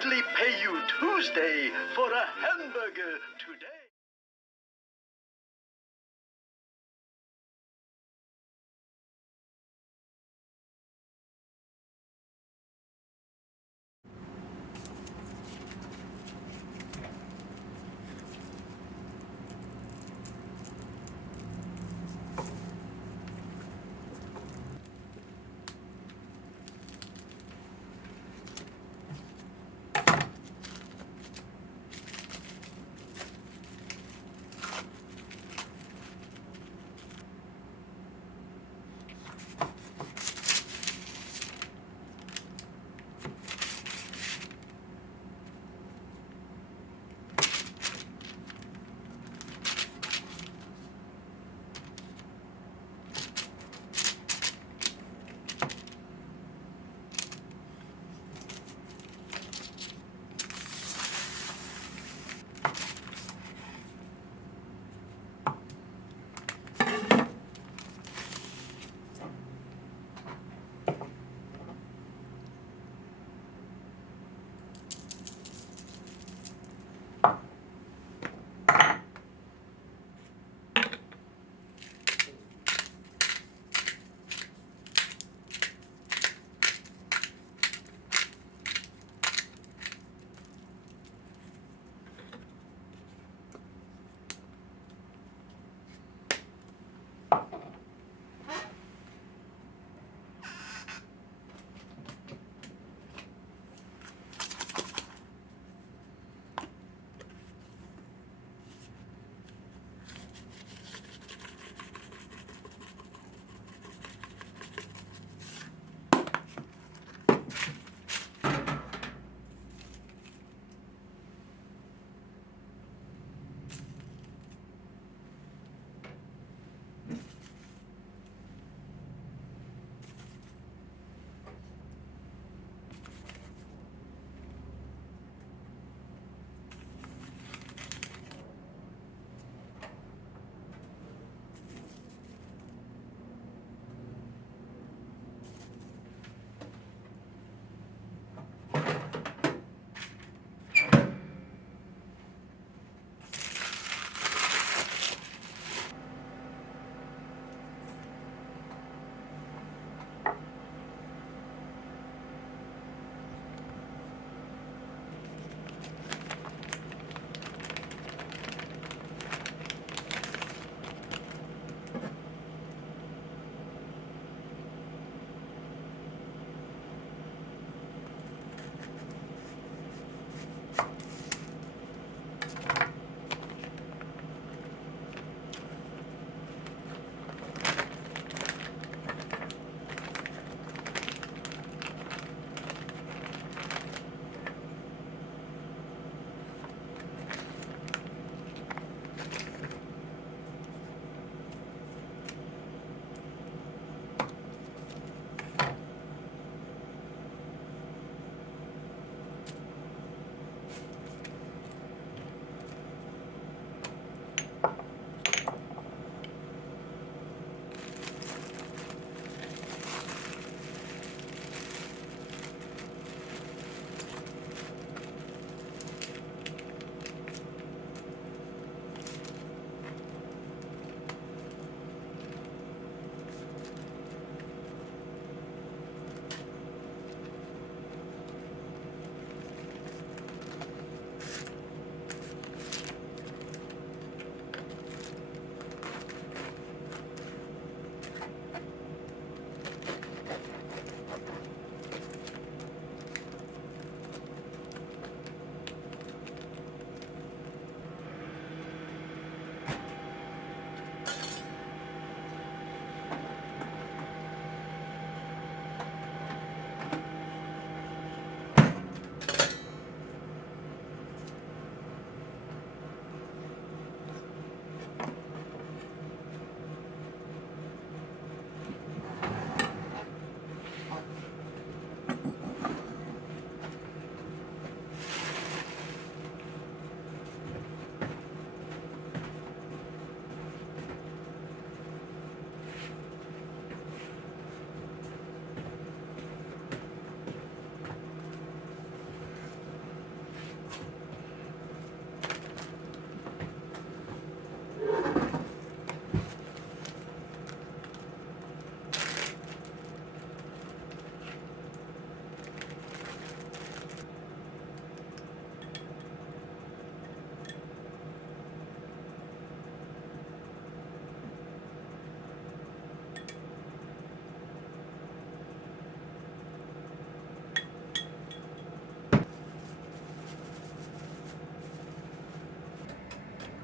gladly pay you Tuesday for a hamburger today.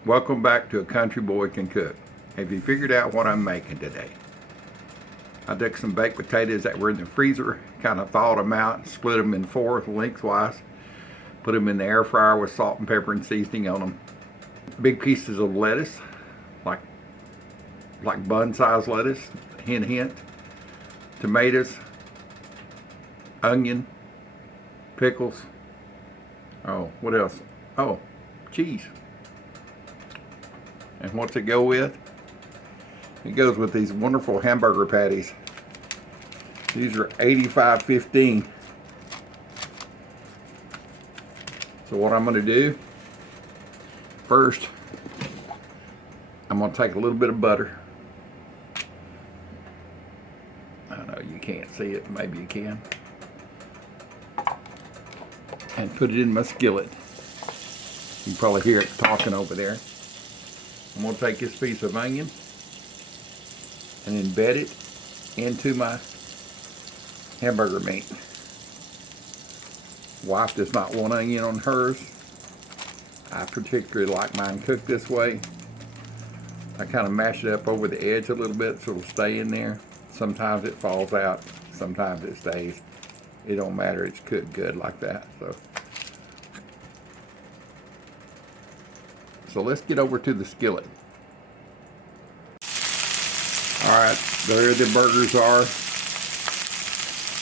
Welcome back to A Country Boy Can Cook. Have you figured out what I'm making today? I took some baked potatoes that were in the freezer, kind of thawed them out, split them in four lengthwise, put them in the air fryer with salt and pepper and seasoning on them. Big pieces of lettuce, like bun-sized lettuce, hint. Tomatoes, onion, pickles. Oh, what else? Oh, cheese. And what's it go with? It goes with these wonderful hamburger patties. These are 85.15. So what I'm going to do, first, I'm going to take a little bit of butter. I know you can't see it, maybe you can. And put it in my skillet. You can probably hear it talking over there. I'm going to take this piece of onion and embed it into my hamburger meat. Wife does not want onion on hers. I particularly like mine cooked this way. I kind of mash it up over the edge a little bit so it'll stay in there. Sometimes it falls out, sometimes it stays. It don't matter, it's cooked good like that. So let's get over to the skillet. All right, there the burgers are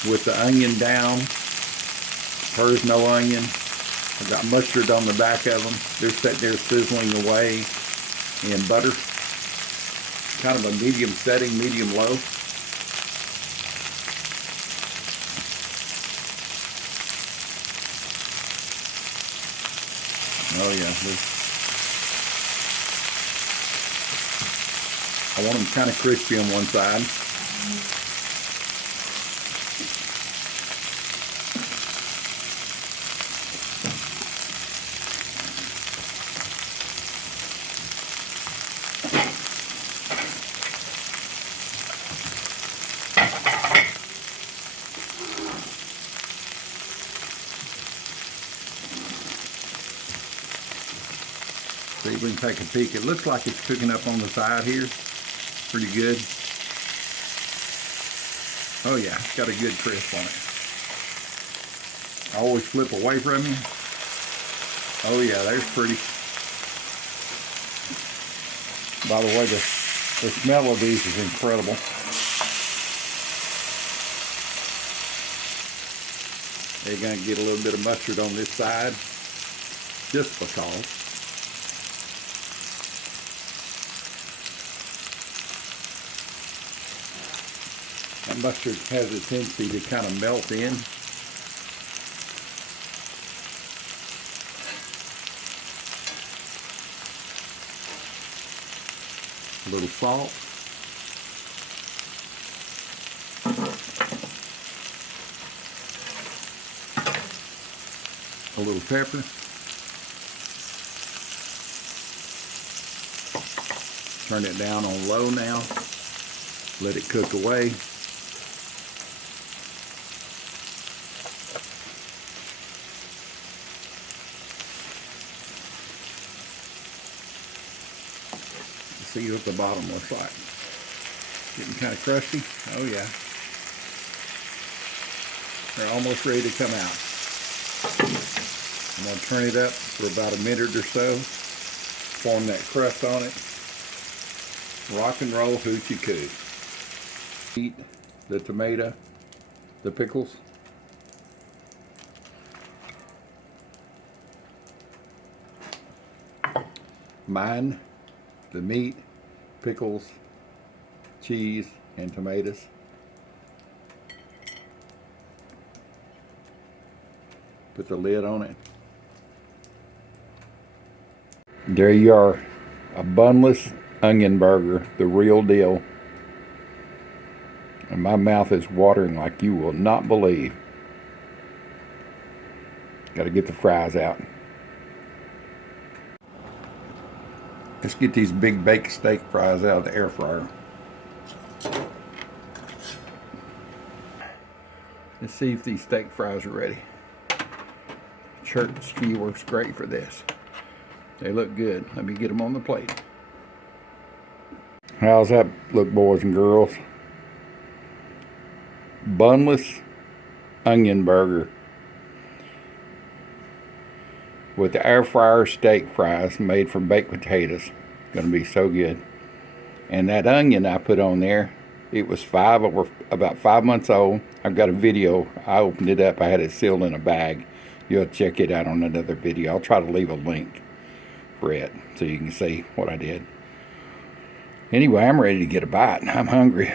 with the onion down. Hers no onion. I've got mustard on the back of them. They're sitting there sizzling away in butter. Kind of a medium setting, medium low. Oh yeah. I want them kind of crispy on one side. See, we can take a peek. It looks like it's cooking up on the side here. Pretty good. Oh yeah, it's got a good crisp on it. I always flip away from you. Oh yeah, there's pretty. By the way, the smell of these is incredible. They're going to get a little bit of mustard on this side, just because. That mustard has a tendency to kind of melt in. A little salt. A little pepper. Turn it down on low now. Let it cook away. See what the bottom looks like. Getting kind of crusty. Oh yeah. They're almost ready to come out. I'm going to turn it up for about a minute or so. Form that crust on it. Rock and roll hoochie coo. Eat the tomato, the pickles. Mine, the meat, pickles, cheese, and tomatoes. Put the lid on it. There you are, a bunless onion burger, the real deal. And my mouth is watering like you will not believe. Got to get the fries out. Let's get these big baked steak fries out of the air fryer. Let's see if these steak fries are ready. Church ski works great for this. They look good. Let me get them on the plate. How's that look, boys and girls? Bunless onion burger with the air fryer steak fries made from baked potatoes. Gonna be so good. And that onion I put on there, it was about 5 months old. I've got a video. I opened it up. I had it sealed in a bag. You'll check it out on another video. I'll try to leave a link for it so you can see what I did. Anyway, I'm ready to get a bite. I'm hungry.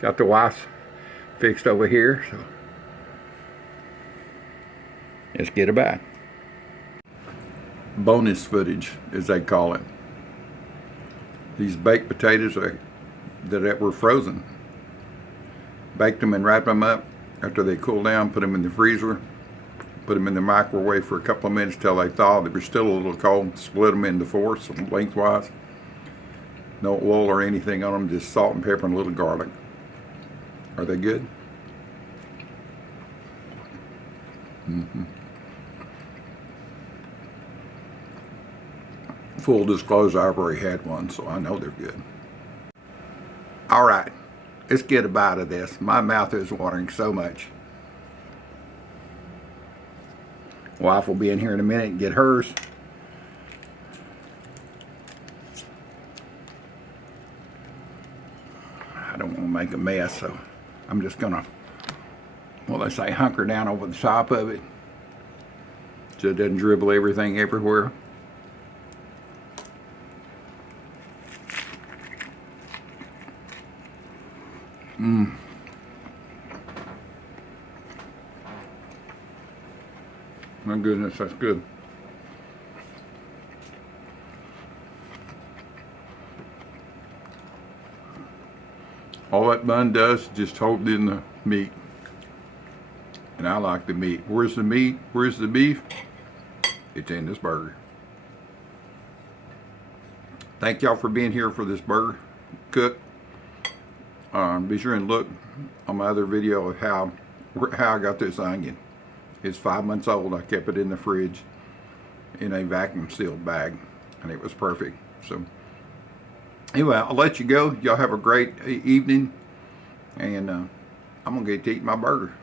Got the wife fixed over here, so let's get a bite. Bonus footage, as they call it. These baked potatoes that were frozen. Baked them and wrapped them up. After they cool down, put them in the freezer. Put them in the microwave for a couple of minutes till they thaw. They were still a little cold. Split them into four, so lengthwise. No oil or anything on them, just salt and pepper and a little garlic. Are they good? Full disclosure, I've already had one, so I know they're good. All right, let's get a bite of this. My mouth is watering so much. Wife will be in here in a minute and get hers. I don't want to make a mess, so I'm just gonna, well, they say hunker down over the top of it so it doesn't dribble everything everywhere. My goodness, that's good. All that bun does is just hold in the meat. And I like the meat. Where's the meat? Where's the beef? It's in this burger. Thank y'all for being here for this burger cook. Be sure and look on my other video of how I got this onion. It's 5 months old. I kept it in the fridge in a vacuum sealed bag, and it was perfect. So anyway, I'll let you go. Y'all have a great evening, and I'm gonna get to eat my burger.